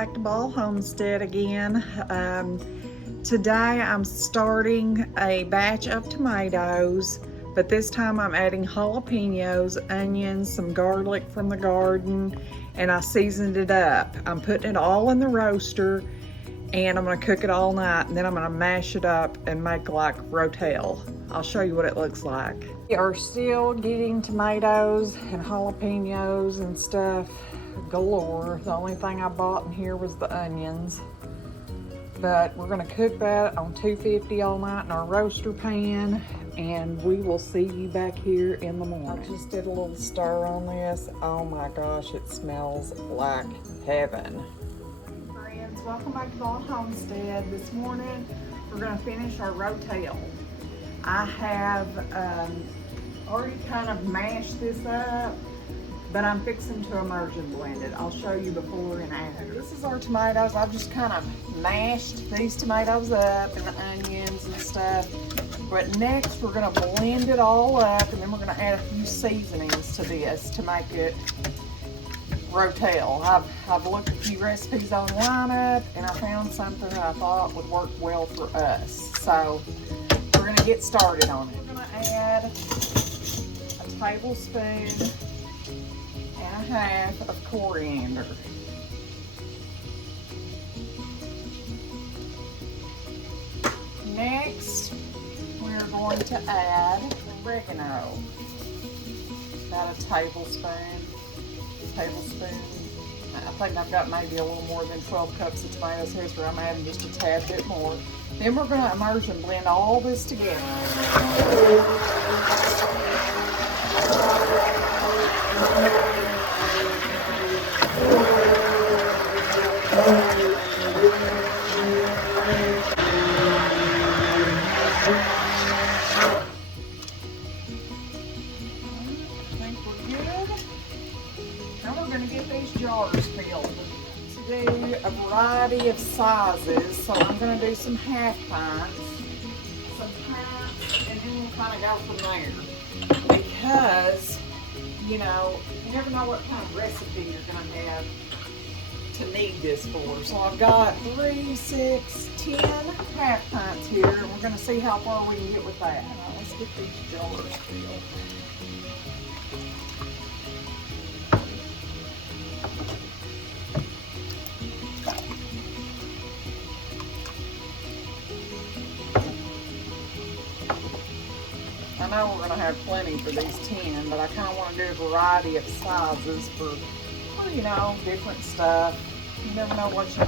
back to Ball Homestead again. Today I'm starting a batch of tomatoes, but this time I'm adding jalapenos, onions, some garlic from the garden, and I seasoned it up. I'm putting it all in the roaster and I'm gonna cook it all night, and then I'm gonna mash it up and make like Rotel. I'll show you what it looks like. We are still getting tomatoes and jalapenos and stuff galore. The only thing I bought in here was the onions. But we're gonna cook that on 250 all night in our roaster pan, and we will see you back here in the morning. I just did a little stir on this. Oh my gosh, it smells like heaven. Friends, welcome back to Ball Homestead. This morning, we're gonna finish our Rotel. I have already kind of mashed this up, but I'm fixing to immersion blend it. I'll show you before and after. This is our tomatoes. I've just kind of mashed these tomatoes up and the onions and stuff. But next we're gonna blend it all up, and then we're gonna add a few seasonings to this to make it Rotel. I've looked at a few recipes online up, and I found something that I thought would work well for us. So we're gonna get started on it. We're gonna add a tablespoon and a half of coriander. Next, we're going to add oregano. About a tablespoon. I think I've got maybe a little more than 12 cups of tomatoes here, so I'm adding just a tad bit more. Then we're going to immersion blend all this together. Jars filled. To do a variety of sizes, so I'm going to do some half pints, some pints, and then we'll kind of go from there. Because, you know, you never know what kind of recipe you're going to have to need this for. So I've got 3, 6, 10 half pints here, and we're going to see how far we can get with that. All right, let's get these jars filled. I know we're going to have plenty for these 10, but I kind of want to do a variety of sizes for, you know, different stuff. You never know what you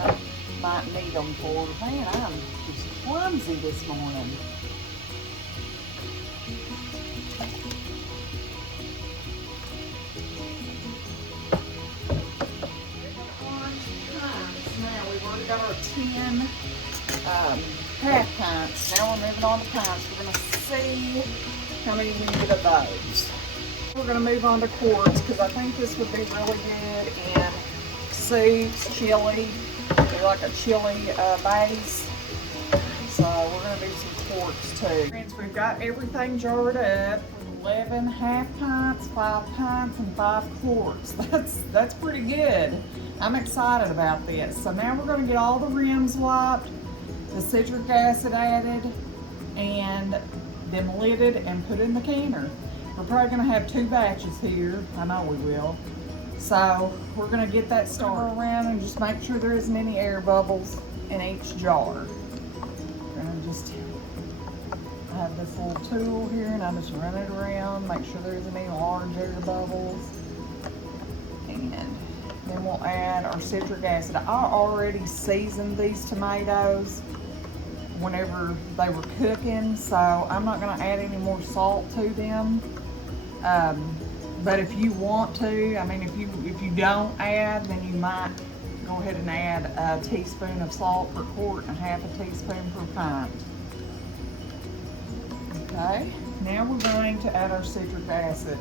might need them for. Man, I'm just clumsy this morning. Now we've already got our 10 half pints. Now we're moving on to pints. We're going to see how many we get of those. We're going to move on to quarts, because I think this would be really good in soups, chili, like a chili base. So we're going to do some quarts too. Friends, we've got everything jarred up. 11 half pints, 5 pints, and 5 quarts. That's pretty good. I'm excited about this. So now we're going to get all the rims wiped, the citric acid added, and then lidded and put in the canner. We're probably going to have 2 batches here. I know we will. So we're going to get that started around and just make sure there isn't any air bubbles in each jar. We're going to just have this little tool here, and I just run it around, make sure there isn't any large air bubbles. And then we'll add our citric acid. I already seasoned these tomatoes whenever they were cooking, so I'm not going to add any more salt to them. But if you want to, I mean, if you don't add, then you might go ahead and add a teaspoon of salt per quart and half a teaspoon per pint. Okay, now we're going to add our citric acid,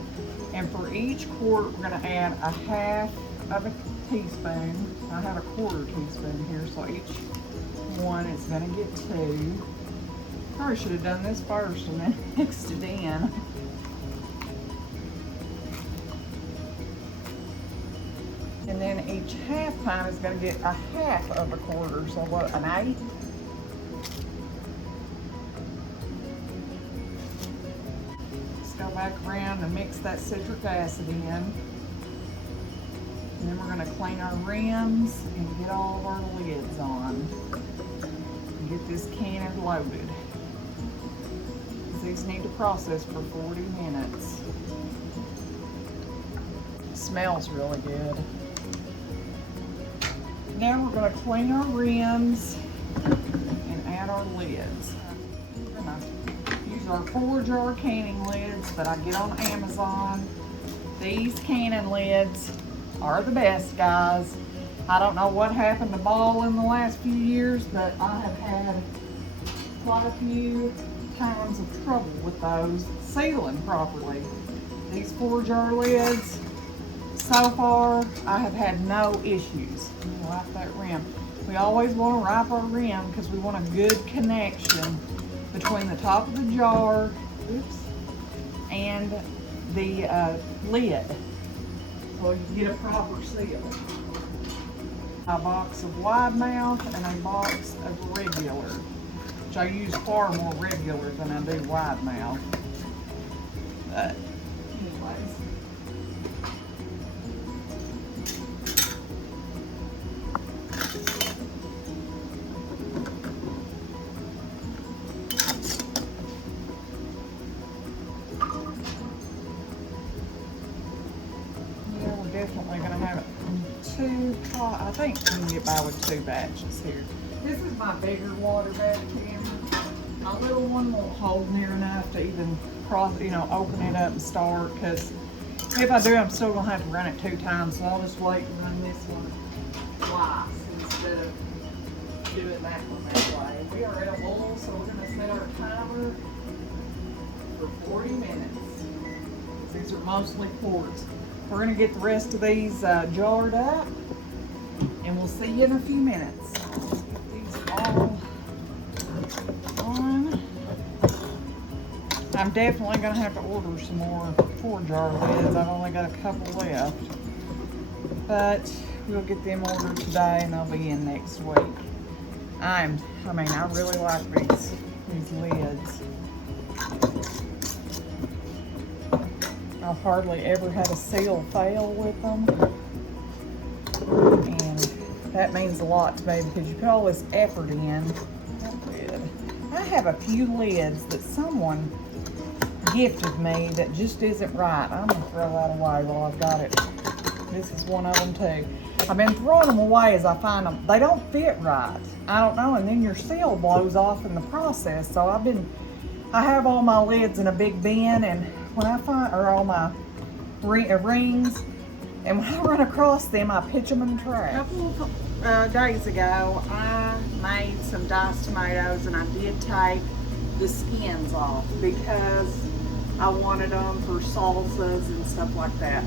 and for each quart we're going to add a half of a teaspoon. I have a 1/4 teaspoon here, so each one is going to get 2. Probably should have done this first and then mixed it in. And then each half pint is going to get a half of a quarter, so what, an eighth? Let's go back around and mix that citric acid in. And then we're going to clean our rims and get all of our lids on. And get this cannon loaded. These need to process for 40 minutes. It smells really good. Now we're going to clean our rims and add our lids. We're going to use our 4-jar canning lids that I get on Amazon. These canning lids are the best, guys. I don't know what happened to Ball in the last few years, but I have had quite a few times of trouble with those sealing properly. These 4-jar lids, so far, I have had no issues. Wipe that rim. We always want to wipe our rim because we want a good connection between the top of the jar, and the lid, so you can get a proper seal. A box of wide mouth and a box of regular, which I use far more regular than I do wide mouth. But anyways. Yeah, we're definitely going to have it in 2, I think we can get by with 2 batches here. This is my bigger water bed camera. My little one won't hold near enough to even open it up and start, because if I do, I'm still gonna have to run it 2 times, so I'll just wait and run this one twice instead of doing that one that way. We are at a lull, so we're gonna set our timer for 40 minutes. These are mostly quarts. We're gonna get the rest of these jarred up, and we'll see you in a few minutes. Get these all on. I'm definitely going to have to order some more 4-jar lids. I've only got a couple left. But we'll get them ordered today and they'll be in next week. I really like these lids. I've hardly ever had a seal fail with them. And that means a lot to me because you put all this effort in. I have a few lids that someone gifted me that just isn't right. I'm gonna throw that away while I've got it. This is one of them too. I've been throwing them away as I find them. They don't fit right. I don't know, and then your seal blows off in the process. So I have all my lids in a big bin, and when I find, or all my rings, and when I run across them, I pitch them in the trash. A couple of days ago, I made some diced tomatoes, and I did take the skins off because I wanted them for salsas and stuff like that.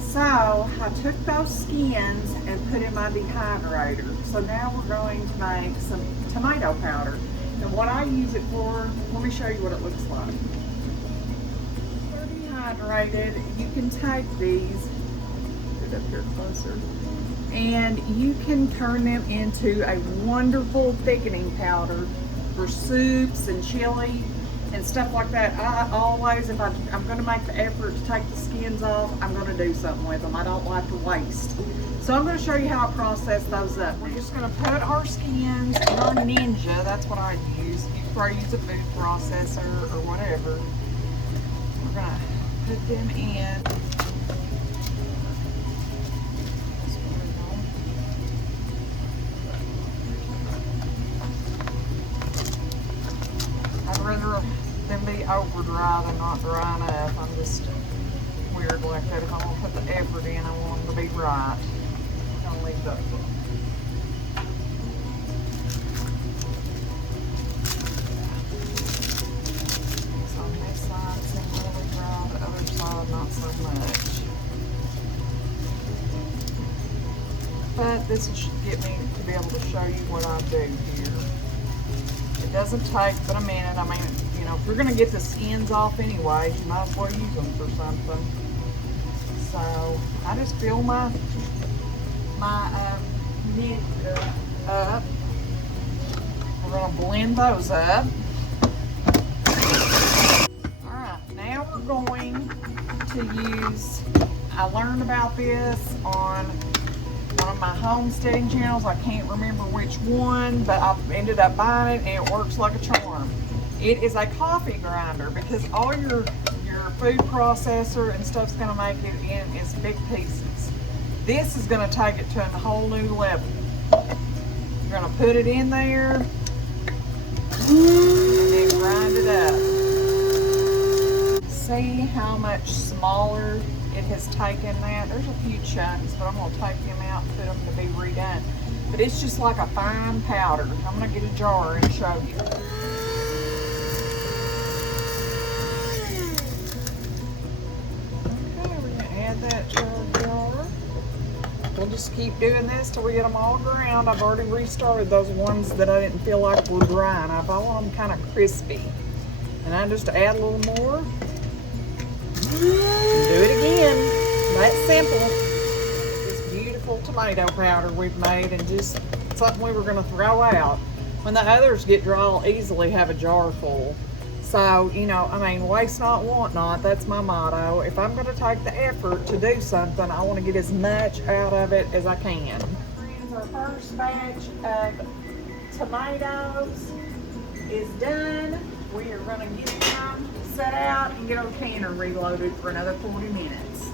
So I took those skins and put in my dehydrator. So now we're going to make some tomato powder. And what I use it for, let me show you what it looks like. They're dehydrated. You can take these, get up here closer, and you can turn them into a wonderful thickening powder for soups and chili and stuff like that. I always, if I'm going to make the effort to take the skins off, I'm going to do something with them. I don't like to waste. So I'm going to show you how I process those up. We're just going to put our skins in our Ninja. That's what I use. You can probably use a food processor or whatever. We're going to put them in. I'd rather them be over dry than not dry enough. I'm just weird like that. If I'm going to put the effort in, I want them to be right. I'm going to leave those. So on this side, it's really dry. The other side, not so much. But this should get me to be able to show you what I do here. It doesn't take but a minute. I mean, you know, if you're going to get the skins off anyway, you might as well use them for something. So I just fill my mix up. We're gonna blend those up. All right, now we're going to use, I learned about this on one of my homesteading channels. I can't remember which one, but I ended up buying it and it works like a charm. It is a coffee grinder because all your food processor and stuff's gonna make it in is big pieces. This is gonna take it to a whole new level. You're gonna put it in there and then grind it up. See how much smaller it has taken that. There's a few chunks, but I'm gonna take them out and put them to be redone. But it's just like a fine powder. I'm gonna get a jar and show you. That to our jar. We'll just keep doing this till we get them all ground. I've already restarted those ones that I didn't feel like were dry, and I want them kind of crispy. And I just add a little more. And do it again. That's simple. This beautiful tomato powder we've made, and just something we were going to throw out. When the others get dry, I'll easily have a jar full. So, you know, I mean, waste not, want not. That's my motto. If I'm going to take the effort to do something, I want to get as much out of it as I can. Friends, our first batch of tomatoes is done. We are going to get them set out and get our canner reloaded for another 40 minutes.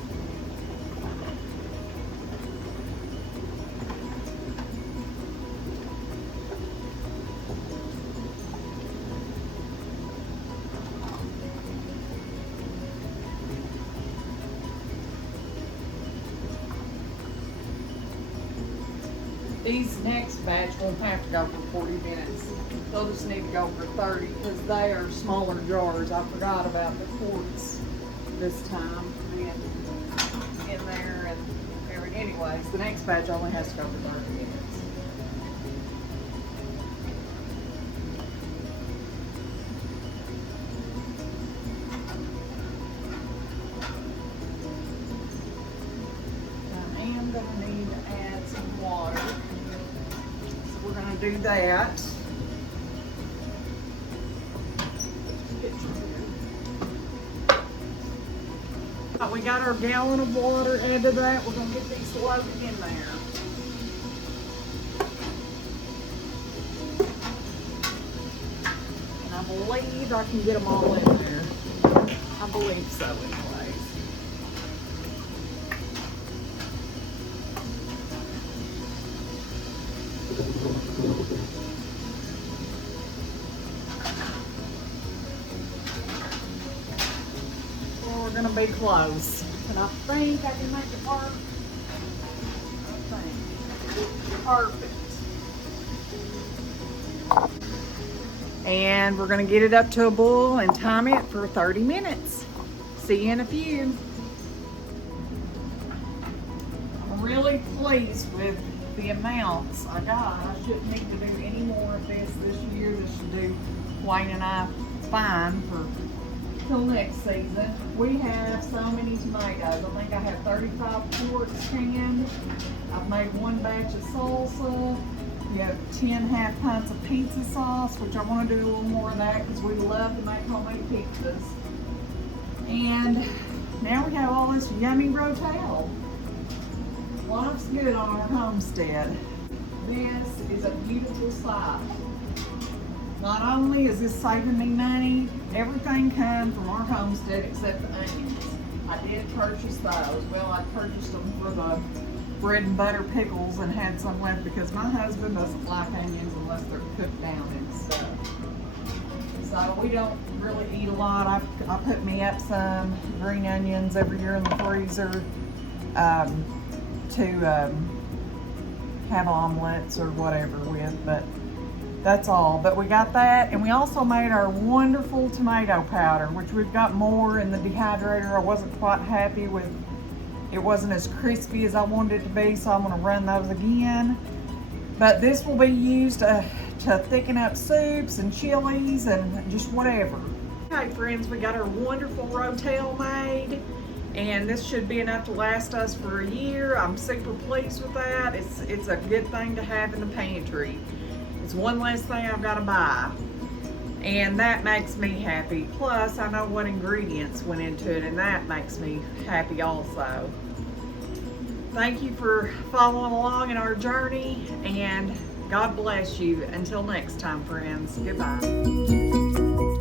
These next batch won't have to go for 40 minutes. They'll just need to go for 30 because they are smaller jars. I forgot about the quarts this time in there and everything. Anyways, the next batch only has to go for 30 minutes. I am going to need to add some water. We're going to do that. We got our gallon of water added to that. We're going to get these loaded in there. And I believe I can get them all in there. I believe so anyways. We're gonna be close, and I think I can make it work. I think. Perfect. And we're gonna get it up to a boil and time it for 30 minutes. See you in a few. I'm really pleased with the amounts I got. I shouldn't need to do any more of this year. This should do Wayne and I fine for till next season. We have so many tomatoes. I think I have 35 quarts canned. I've made one batch of salsa. We have 10 half pints of pizza sauce, which I want to do a little more of that because we love to make homemade pizzas. And now we have all this yummy Rotel. Life's good on our homestead. This is a beautiful sight. Not only is this saving me money, everything comes from our homestead except the onions. I did purchase those. Well, I purchased them for the bread and butter pickles and had some left because my husband doesn't like onions unless they're cooked down and stuff. So we don't really eat a lot. I put me up some green onions every year in the freezer to have omelets or whatever with, but that's all. But we got that, and we also made our wonderful tomato powder, which we've got more in the dehydrator. I wasn't quite happy with, it wasn't as crispy as I wanted it to be, so I'm gonna run those again. But this will be used to thicken up soups and chilies and just whatever. Okay friends, we got our wonderful Rotel made, And this should be enough to last us for a year. I'm super pleased with that. It's a good thing to have in the pantry. It's one less thing I've got to buy. And that makes me happy. Plus, I know what ingredients went into it, and that makes me happy also. Thank you for following along in our journey, and God bless you. Until next time, friends. Goodbye.